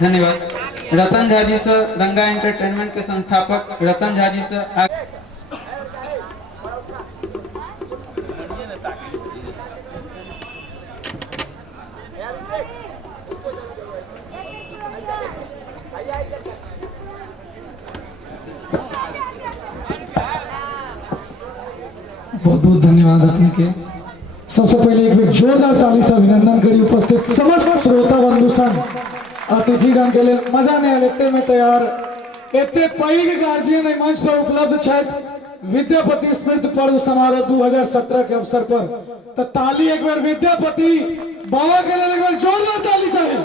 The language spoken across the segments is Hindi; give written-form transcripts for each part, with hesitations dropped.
धन्यवाद। रतन झा जी से, रंगा एंटरटेनमेंट के संस्थापक रतन झा जी से बहुत बहुत धन्यवाद अपने के। सबसे पहले एक जोरदार ताली से अभिनंदन करी उपस्थित समस्त श्रोता बंधु सन अतिथिगण के लिए मजा नहीं लेते में तैयार एते पैघ गार्जियन मंच पर उपलब्ध छथि विद्यापति स्मृति पर्व समारोह 2017 के अवसर पर। तो ताली एक बार विद्यापति बाबा के लिए एक बार जोरदार ताली चाहिए।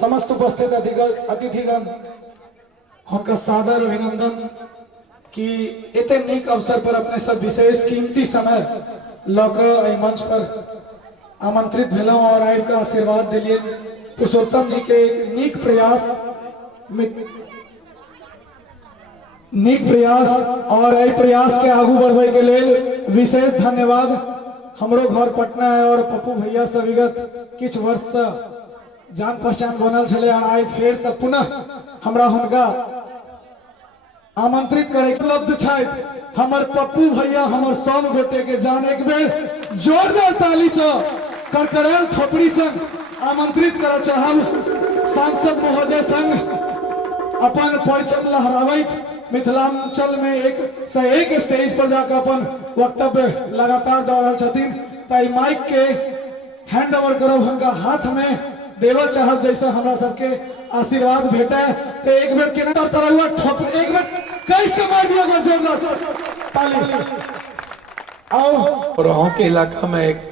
समस्त उपस्थित अतिथिगण उनका सादर अभिनंदन कि इतने नीक अवसर पर अपने सब विशेष कीमती समय लौकर मंच पर आमंत्रित भेलों और आय का आशीर्वाद दिलिए। पुरुषोत्तम जी के नीक प्रयास और एहि प्रयास के आगू बढ़े के लिए विशेष धन्यवाद। हमरो घर पटना है और पप्पू भैया से विगत किछ वर्ष से जान पहचान बनल छले और आय फेर से पुनः हमरा हुनका आमंत्रित करे उपलब्ध छथि। हमर पप्पू भैया हमर सब गोटे के जान एक बेर जोरदार ताली से करकराल थोपड़ी संग आमंत्रित कर चाहब। सांसद महोदय संग अपन परिचय लहरावैत मिथिलांचल में एक से एक स्टेज पर जाकर अपन वक्तव्य लगातार दे रहल छथिन। ताई माइक के हैंड ओवर करब हुनका हाथ में देवल चाहब जैसे हमरा सबके आशीर्वाद भेटे। तो एक बेर केना तरहुआ ठोक एक बेर कैसे मार दिया जोरदार ताली। और के इलाका में एक